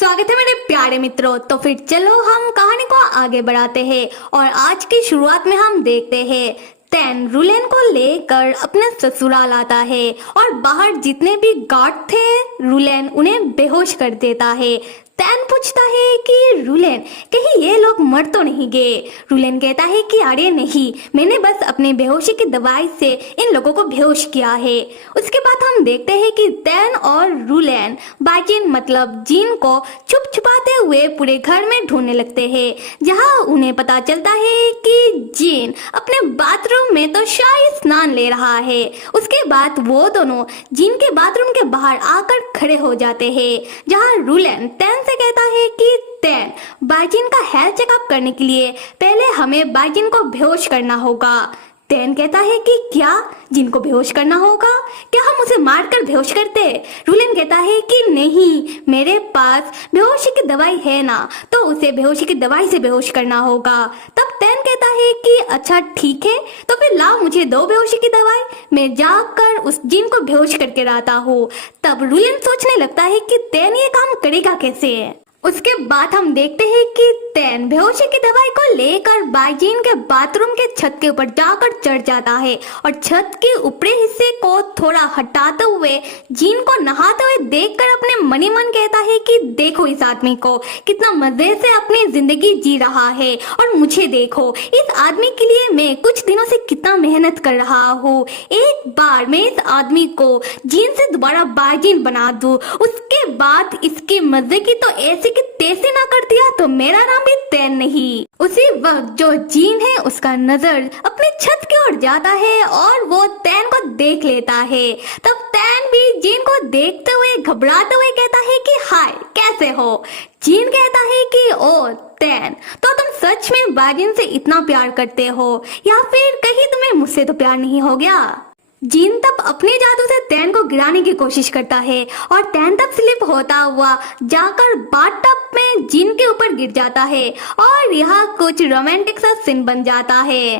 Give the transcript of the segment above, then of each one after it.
स्वागत है मेरे प्यारे मित्रों। तो फिर चलो हम कहानी को आगे बढ़ाते हैं और आज की शुरुआत में हम देखते हैं तैन रुलेन को लेकर अपने ससुराल आता है और बाहर जितने भी गार्ड थे रुलेन उन्हें बेहोश कर देता है। तैन पूछता है कि रुलेन कहीं ये लोग मर तो नहीं गए। रुलेन कहता है कि अरे नहीं, मैंने बस अपने बेहोशी की दवाई से इन लोगों को बेहोश किया है। उसके बाद हम देखते हैं कि तैन और रुलेन बाजिन मतलब जीन को छुप छुपाते हुए पूरे घर में ढूंढने लगते हैं, जहां उन्हें पता चलता है कि जीन अपने बाथरूम में तो शाही स्नान ले रहा है। उसके बाद वो दोनों जीन के बाथरूम के बाहर आकर खड़े हो जाते हैं, जहां रुलेन तैन से कहता है कि तैन बाजिन का हेल्थ चेकअप करने के लिए पहले हमें बाजिन को बेहोश करना होगा। तैन कहता है कि क्या जिनको बेहोश करना होगा? क्या हम उसे मारकर बेहोश करते? रुलेन कहता है कि नहीं, मेरे पास बेहोशी की दवाई है ना, तो उसे बेहोशी की दवाई से बेहोश करना होगा। तब तैन कहता है कि अच्छा ठीक है, तो फिर लाओ मुझे दो बेहोशी की दवाई, मैं जाकर उस जिन को बेहोश करके लाता हूँ। तब रुलेन सोचने लगता है कि तैन ये काम करेगा कैसे। उसके बाद हम देखते हैं कि तैन बेहोशी की दवाई को लेकर बाजिन के बाथरूम के छत के ऊपर जाकर चढ़ जाता है और छत के ऊपरी हिस्से को थोड़ा हटाते हुए जीन को नहाते हुए देखकर अपने मनी मन कहता है कि देखो इस आदमी को कितना मजे से अपनी जिंदगी जी रहा है और मुझे देखो, इस आदमी के लिए मैं कुछ दिनों से कितना मेहनत कर रहा हूँ। एक बार मैं इस आदमी को जीन से दोबारा बाजिन बना दूं, उसके बाद इसके मजे की तो ऐसे कि तैसे ना कर दिया तो मेरा नाम भी तैन नहीं। उसी वक्त जो जीन है उसका नजर अपनी छत की ओर जाता है और वो तैन को देख लेता है। तब तैन भी जीन को देखते हुए घबराते हुए कहता है कि हाय कैसे हो। जीन कहता है कि ओ तैन, तो तुम सच में बाजिन से इतना प्यार करते हो या फिर कहीं तुम्हें मुझसे तो प्यार नहीं हो गया? जीन तब अपने जादू से तैन को गिराने की कोशिश करता है और तैन तब स्लिप होता हुआ जाकर बाथटब में जीन के ऊपर गिर जाता है और यह कुछ रोमांटिक सा सीन बन जाता है।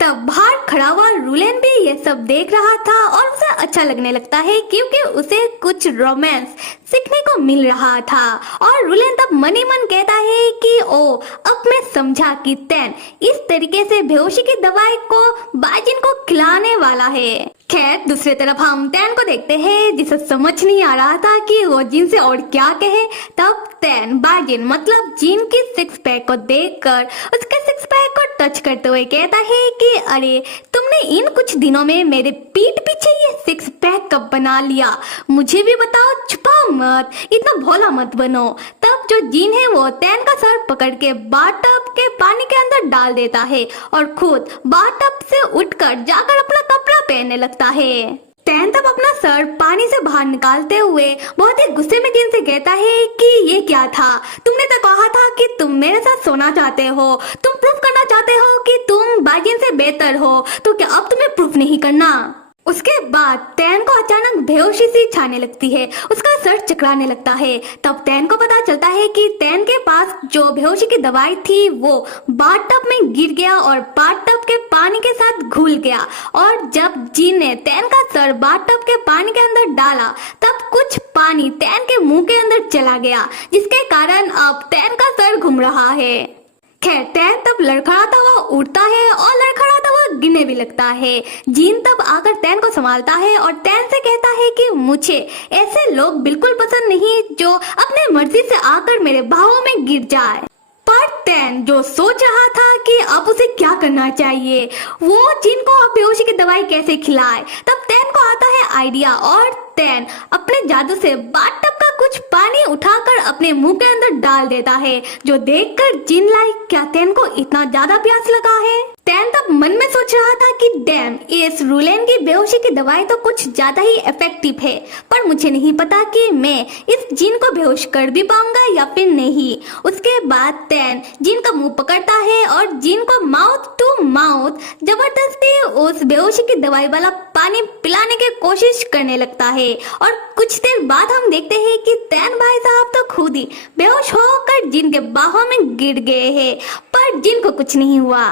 तब बाहर खड़ा हुआ रुलेन भी ये सब देख रहा था और उसे अच्छा लगने लगता है क्योंकि उसे कुछ रोमांस सीखने को मिल रहा था। और रुलेन तब मनी मन कहता है कि ओ अब मैं समझा कि तैन इस तरीके से बेहोशी की दवाई को बाजिन को खिलाने वाला है। खैर दूसरी तरफ हम तैन को देखते हैं जिसे समझ नहीं आ रहा था कि वो जिन से और क्या कहे। तब तैन बाजिन मतलब जिन की सिक्स पैक को देखकर उसके सिक्स पैक को टच करते हुए कहता है कि अरे तुमने इन कुछ दिनों में मेरे पीठ पीछे ये सिक्स पैक कब बना लिया? मुझे भी बताओ, छुपाओ मत, इतना भोला मत बनो। तब जो जीन है वो तैन का सर पकड़ के बाथटब के पानी के अंदर डाल देता है और खुद बाथटब से उठकर जाकर अपना कपड़ा पहनने लगता है। तैन तब अपना सर पानी से बाहर निकालते हुए बहुत ही गुस्से में जीन से कहता है कि ये क्या था? तुमने तो कहा था कि तुम मेरे साथ सोना चाहते हो, तुम प्रूफ करना चाहते हो कि तुम बाजिन से बेहतर हो, तो क्या अब तुम्हें प्रूफ नहीं करना? उसके बाद तैन को अचानक बेहोशी सी छाने लगती है, उसका सर चकराने लगता है। तब तैन को पता चलता है कि तैन के पास जो बेहोशी की दवाई थी वो बाथटब में गिर गया और बाथटब के पानी के साथ घुल गया। और जब जीन ने तैन का सर बाथटब के पानी के अंदर डाला तब कुछ पानी तैन के मुंह के अंदर चला गया, जिसके कारण अब तैन का सर घूम रहा है। खैर तैन तब लड़खड़ाता हुआ उड़ता है और लड़खड़ाता हुआ गिरने भी लगता है। जीन तब आकर तैन को संभालता है और तैन से कहता है कि मुझे ऐसे लोग बिल्कुल पसंद नहीं जो अपने मर्जी से आकर मेरे बाहों में गिर जाए। पर तैन जो सोच रहा था कि अब उसे क्या करना चाहिए, वो जिन को अब बेहोशी की दवाई कैसे खिलाए, तब तैन को आता है आइडिया और तैन अपने जादू से बाथटब का कुछ पानी उठाकर अपने मुंह के अंदर डाल देता है, जो देखकर जिन लाइक क्या तैन को इतना ज्यादा प्यास लगा है। तैन तब मन में सोच रहा था कि डैम, इस रुलेन की बेहोशी की दवाई तो कुछ ज्यादा ही इफेक्टिव है, पर मुझे नहीं पता कि मैं इस जिन को बेहोश कर भी पाऊंगा या फिर नहीं। उसके बाद तैन जिन का मुंह पकड़ता है और जिन को माउथ टू माउथ जबरदस्ती उस बेहोशी की दवाई वाला पानी पिलाने की कोशिश करने लगता है। और कुछ देर बाद हम देखते हैं कि तैन भाई साहब तो खुद ही बेहोश होकर जिन के बाहों में गिर गए हैं, पर जिन को कुछ नहीं हुआ।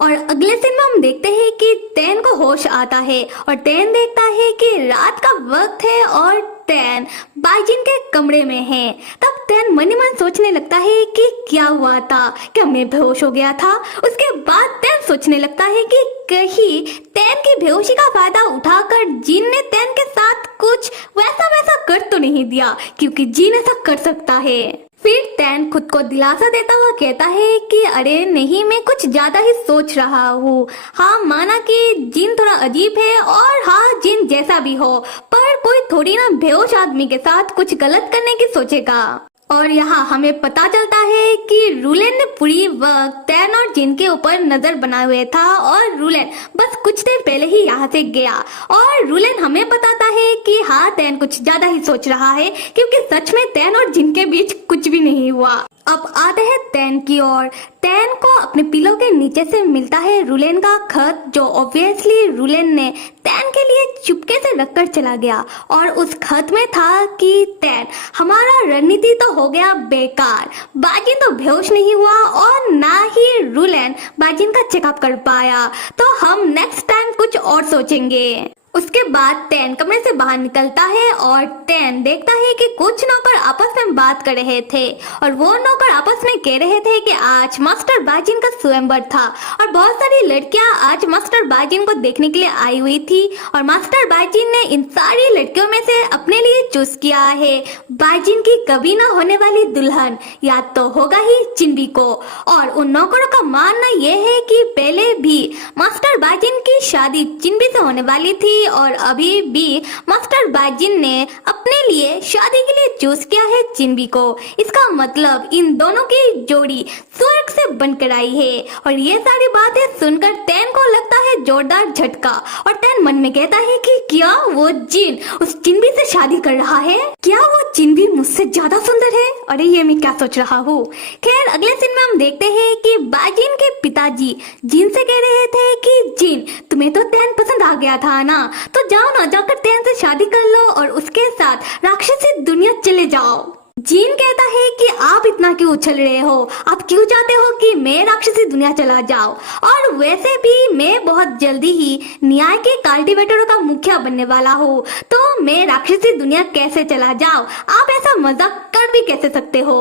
और अगले सीन में हम देखते हैं कि तैन को होश आता है और तैन देखता है कि रात का वक्त है और तैन बाजिन के कमरे में है। तब तैन मन ही मन सोचने लगता है कि क्या हुआ था, क्या मैं बेहोश हो गया था। उसके बाद तैन सोचने लगता है कि कहीं तैन की बेहोशी का फायदा उठाकर जिन ने तैन के साथ कुछ वैसा वैसा कर तो नहीं दिया, क्योंकि जिन ऐसा कर सकता है। फिर तैन खुद को दिलासा देता हुआ कहता है कि अरे नहीं, मैं कुछ ज्यादा ही सोच रहा हूँ। हाँ, माना कि जिन थोड़ा अजीब है और हाँ जिन जैसा भी हो, पर कोई थोड़ी ना बेहोश आदमी के साथ कुछ गलत करने की सोचेगा। और यहाँ हमें पता चलता है कि रूलेन ने पूरी वक्त तैन और जिन के ऊपर नजर बनाए हुए था और रूलेन बस कुछ देर पहले ही यहाँ से गया। और रूलेन हमें बताता है कि हाँ, तैन कुछ ज्यादा ही सोच रहा है, क्योंकि सच में तैन और जिन के बीच कुछ भी नहीं हुआ। अब आते हैं तैन की ओर। तैन को अपने पिलो के नीचे से मिलता है रूलेन का खत, जो ऑब्वियसली रूलेन ने तैन के लिए चुपके से रखकर चला गया। और उस खत में था कि तैन, हमारा रणनीति तो हो गया बेकार, बाजिन तो बेहोश नहीं हुआ और ना ही रूलेन बाजिन का चेकअप कर पाया, तो हम नेक्स्ट टाइम कुछ और सोचेंगे। उसके बाद तैन कमरे से बाहर निकलता है और तैन देखता है कि कुछ नौकर आपस में बात कर रहे थे और वो नौकर आपस में कह रहे थे कि आज मास्टर बाजिन का स्वयंवर था और बहुत सारी लड़कियां आज मास्टर बाजिन को देखने के लिए आई हुई थी और मास्टर बाजिन ने इन सारी लड़कियों में से अपने लिए चूज किया है बाजिन की कभी ना होने वाली दुल्हन, या तो होगा ही चिंबी को। और उन नौकरों का मानना यह है कि पहले भी मास्टर बाजिन की शादी चिंबी से होने वाली थी और अभी भी मास्टर बाजिन ने अपने लिए शादी के लिए चूज किया है चिंबी को। इसका मतलब इन दोनों की जोड़ी स्वर्ग से बनकर आई है। और ये सारी बातें सुनकर तैन को लगता है जोरदार झटका और तैन मन में कहता है कि क्या वो जिन उस चिंबी से शादी कर रहा है? क्या वो चिंबी मुझसे ज्यादा सुंदर है? अरे ये मैं क्या सोच रहा हूँ। खैर, अगले सीन में हम देखते हैं कि बाजिन के पिताजी जिन से कह रहे थे कि जिन, तुम्हें तो तैन पसंद आ गया था ना, तो जाओ ना, जाकर तैन से शादी कर लो और उसके साथ राक्षसी दुनिया चले जाओ। जिन कहता है कि आप इतना क्यों उछल रहे हो, आप क्यों चाहते हो कि मैं राक्षसी दुनिया चला जाऊं? और वैसे भी मैं बहुत जल्दी ही न्याय के कल्टीवेटरों का मुखिया बनने वाला हूँ, तो मैं राक्षसी दुनिया कैसे चला जाऊं? आप ऐसा मजाक कर भी कैसे सकते हो?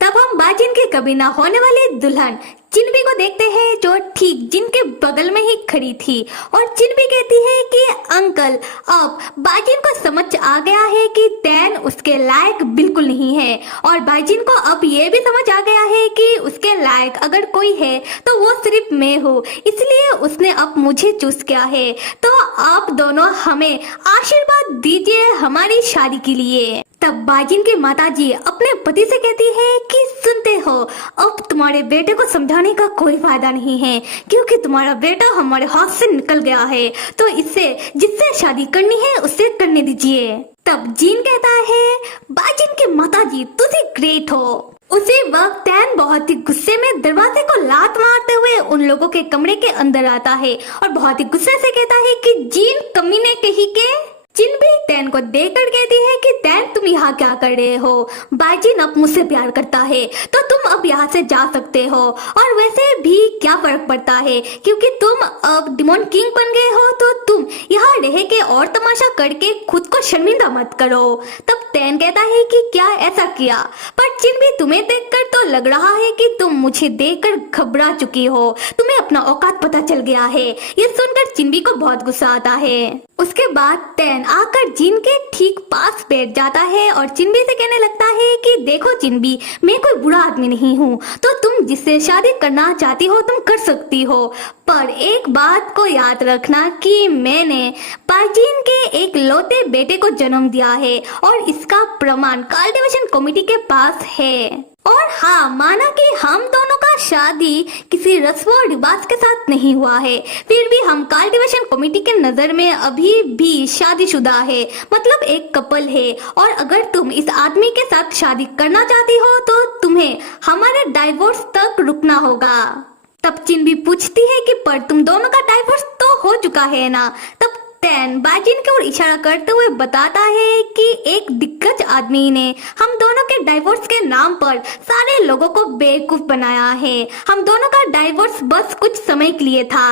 तब हम बाजिन के कभी ना होने वाली दुल्हन चिंबी को देखते हैं, जो ठीक जिन के बगल में ही खड़ी थी। और चिंबी कहती है कि अंकल, अब बाजिन को समझ आ गया है कि तैन उसके लायक बिल्कुल नहीं है और बाजिन को अब ये भी समझ आ गया है कि उसके लायक अगर कोई है तो वो सिर्फ मैं हूँ, इसलिए उसने अब मुझे चूज किया है। तो आप दोनों हमें आशीर्वाद दीजिए हमारी शादी के लिए। तब बाजिन की माताजी अपने पति से कहती है कि सुनते हो, अब तुम्हारे बेटे को समझाने का कोई फायदा नहीं है, क्योंकि तुम्हारा बेटा हमारे हाथ से निकल गया है, तो इससे जिससे शादी करनी है उससे करने दीजिए। तब जिन कहता है, बाजिन की माताजी तुझे ग्रेट हो। उसी वक्त तैन बहुत ही गुस्से में दरवाजे को लात मारते हुए उन लोगों के कमरे के अंदर आता है और बहुत ही गुस्से से कहता है कि जिन कमीने कहीं के। जिन भी तैन को देखकर कहती है कि तैन, तुम यहाँ क्या कर रहे हो? बाजिन अब मुझसे प्यार करता है तो तुम अब यहाँ से जा सकते हो, और वैसे भी क्या फर्क पड़ता है, क्योंकि तुम अब डिमोन किंग बन गए हो, तो तुम यहाँ रह के और तमाशा करके खुद को शर्मिंदा मत करो। तब तैन कहता है कि क्या ऐसा किया? पर जिन भी तुम्हें देखकर तो लग रहा है कि तुम मुझे देखकर घबरा चुकी हो, तुम्हें अपना औकात पता चल गया है। ये सुनकर चिंबी को बहुत गुस्सा आता है। उसके बाद तैन आकर जिन के ठीक पास बैठ जाता है और चिंबी से कहने लगता है कि देखो चिंबी, मैं कोई बुरा आदमी नहीं हूँ, तो तुम जिससे शादी करना चाहती हो तुम कर सकती हो, पर एक बात को याद रखना कि मैंने बाजिन के एक लौते बेटे को जन्म दिया है और इसका प्रमाण कल्टीवेशन कमेटी के पास है। और हाँ, माना कि हम दोनों का शादी किसी रस्म और रिवाज के साथ नहीं हुआ है, फिर भी हम कल्टीवेशन कमेटी के नजर में अभी भी शादीशुदा है, मतलब एक कपल है। और अगर तुम इस आदमी के साथ शादी करना चाहती हो तो तुम्हें हमारे डाइवोर्स तक रुकना होगा। तब चिंबी पूछती है कि पर तुम दोनों का डाइवोर्स तो हो चुका है ना? तब तैन बाजिन की ओर इशारा करते हुए बताता है कि एक दिग्गज आदमी ने हम दोनों के डाइवोर्स के नाम पर सारे लोगों को बेवकूफ बनाया है। हम दोनों का डाइवोर्स बस कुछ समय के लिए था।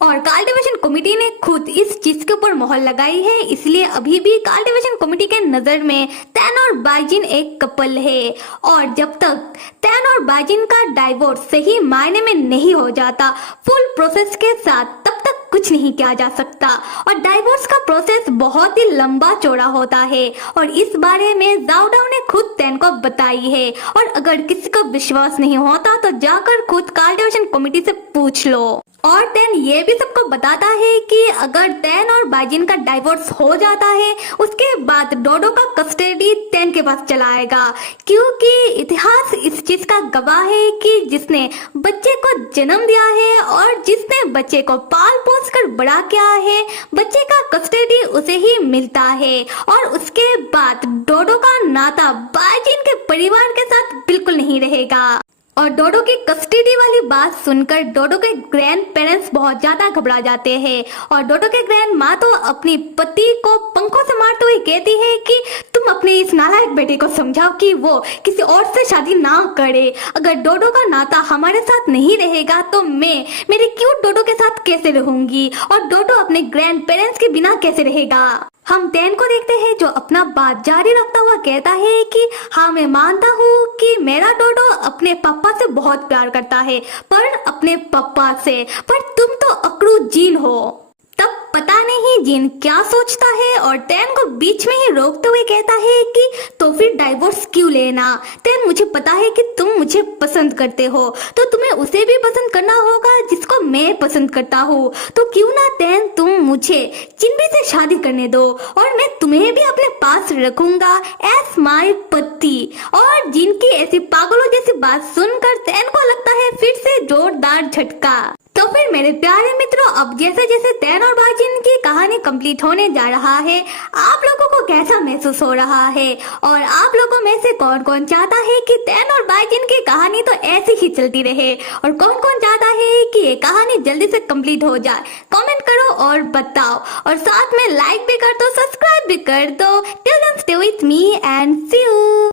और कल्टीवेशन कमेटी ने खुद इस चीज के ऊपर मोहर लगाई है, इसलिए अभी भी कल्टीवेशन कमेटी के नजर में तैन और बाइजिन एक कपल है। और जब तक तैन और बाइजिन का डाइवोर्स सही मायने में नहीं हो जाता फुल प्रोसेस के साथ, तब तक कुछ नहीं किया जा सकता। और डाइवोर्स का प्रोसेस बहुत ही लंबा चौड़ा होता है और इस बारे में जाओ डाओ ने खुद तैन को बताई है। और अगर किसी को विश्वास नहीं होता तो जाकर खुद कल्टीवेशन कमेटी से पूछ लो। और तैन ये भी सबको बताता है कि अगर तैन और बाइजिन का डाइवोर्स हो जाता है उसके बाद डोडो का कस्टडी तैन के पास चला आएगा, क्योंकि इतिहास इस चीज का गवाह है कि जिसने बच्चे को जन्म दिया है और जिसने बच्चे को पाल पोस कर बड़ा किया है, बच्चे का कस्टडी उसे ही मिलता है। और उसके बाद डोडो का नाता बाइजिन के परिवार के साथ बिल्कुल नहीं रहेगा। और डोडो की कस्टडी वाली बात सुनकर डोडो के ग्रैंड पेरेंट्स बहुत ज्यादा घबरा जाते हैं। और डोडो के ग्रैंड माँ तो अपनी पति को पंखों से मारते हुए कहती है कि तुम अपने इस नालायक बेटे को समझाओ कि वो किसी और से शादी ना करे। अगर डोडो का नाता हमारे साथ नहीं रहेगा तो मैं मेरे क्यूट डोडो के साथ कैसे रहूंगी, और डोडो अपने ग्रैंड पेरेंट्स के बिना कैसे रहेगा। हम तैन को देखते हैं जो अपना बात जारी रखता हुआ कहता है कि हाँ, मैं मानता हूँ कि मेरा डोडो अपने पापा से बहुत प्यार करता है, पर अपने पापा से, पर तुम तो अकड़ू जीन हो। तब पता नहीं जीन क्या सोचता है और तैन को बीच में ही रोकते हुए कहता है कि तो फिर डाइवोर्स क्यों लेना। तैन, मुझे पता है कि तुम मुझे पसंद करते हो, तो तुम्हें उसे भी पसंद करना होगा जिसको मैं पसंद करता हूँ। तो क्यों ना तैन तुम मुझे चिन्नी से शादी करने दो और मैं तुम्हें भी अपने पास रखूंगा एज माय पति। और जीन की ऐसी पागलों जैसी बात सुनकर तैन को लगता है फिर से जोरदार झटका। तो फिर मेरे प्यारे मित्रों, अब जैसे जैसे तैन और बाइजिन की कहानी कंप्लीट होने जा रहा है, आप लोगों को कैसा महसूस हो रहा है? और आप लोगों में से कौन कौन चाहता है कि तैन और बाइजिन की कहानी तो ऐसी ही चलती रहे, और कौन कौन चाहता है कि ये कहानी जल्दी से कंप्लीट हो जाए? कमेंट करो और बताओ, और साथ में लाइक भी कर दो, सब्सक्राइब भी कर दो। Till then stay with me and see you.